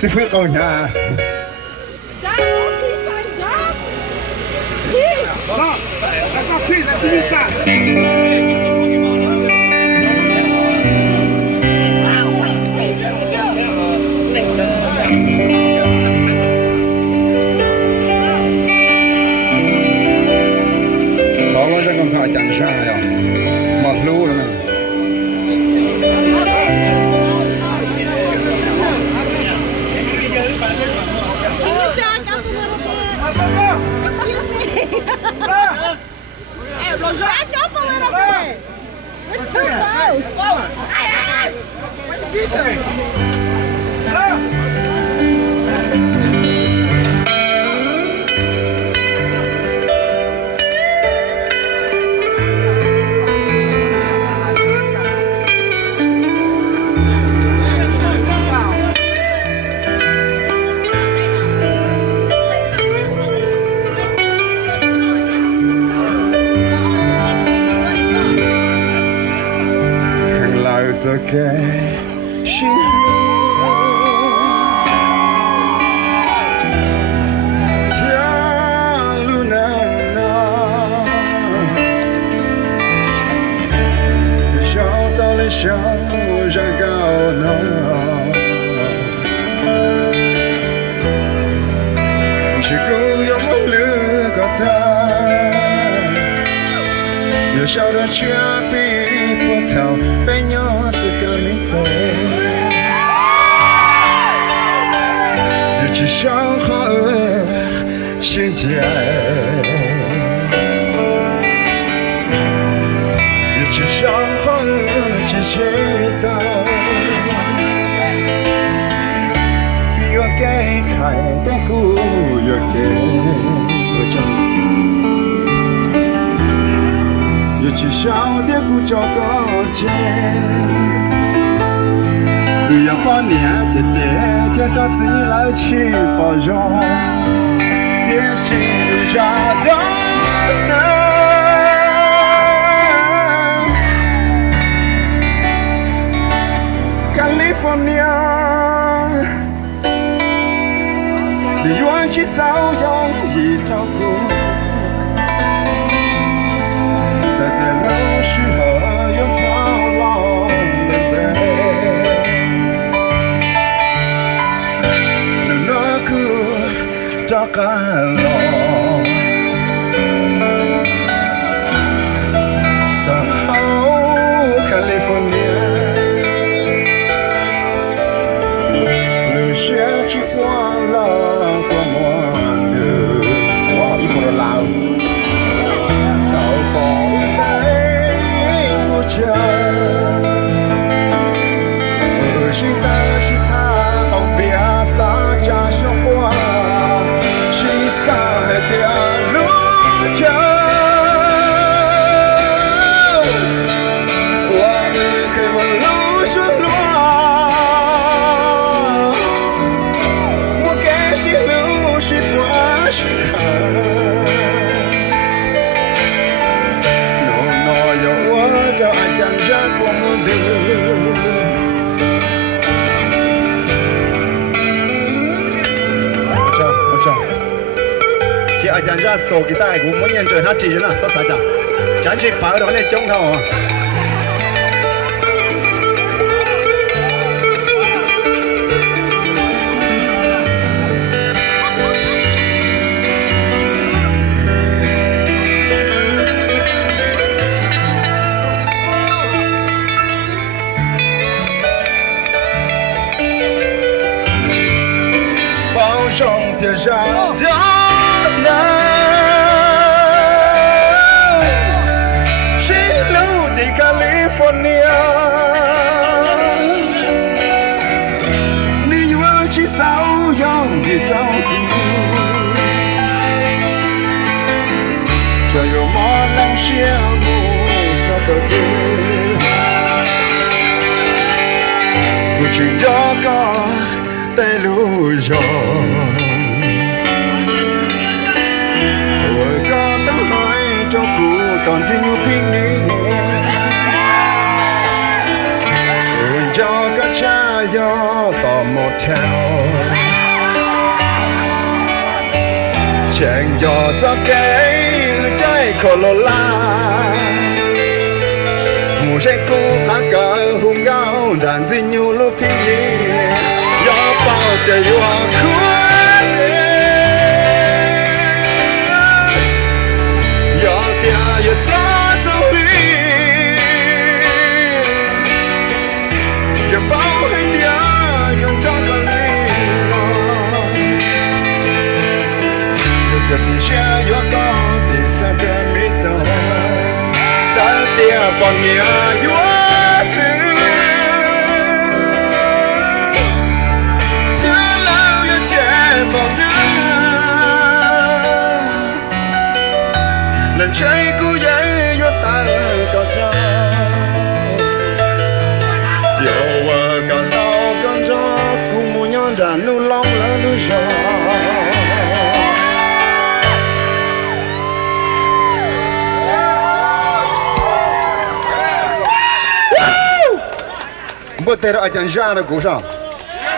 sư phụ cầu nhà That's not peace, that's the side. thọ lo cho con sao chẳng ra rồi mọt lú rồi nè Back up a little bit. We're so close. thằng lại giờ kể xin sao ra cao nó chỉ có giống một lửa có ta giờ sao đó chưa biết bao thảo bên nhau sự cần lý tưởng giờ chỉ sao khó xin chạy只想和只知道，越给开的苦越给我讲，越只晓得不找到钱，不要把年天天天到自己来去包容，也许啥都能。California,你愿去骚容易照顾，在这老时候有条路能背，能那个找干了，稍后 California。学去过了过么的，我一个老，早报被不讲，是的是他后边撒家说话，是撒的路桥。chị anh ra sổ cái tay của muốn nhận trời hát chị nữa sao sao chẳng chị bảo đó này trông thôi 上天上的那西路的 California， 你我去骚样的照顾，这有么能羡慕这个的，不去这个的路上。 còn xin yêu thương đi cho các cha giàu 跳，前脚十给在可罗拉，木些古阿个红高，但是牛路皮里，要抱的要哭。只想要到第三个迷途，在第二半夜有子，只留有肩膀的，能吹鼓也有大高潮，有我高高高高，古木娘的路浪了路上。不带着阿江下的鼓上。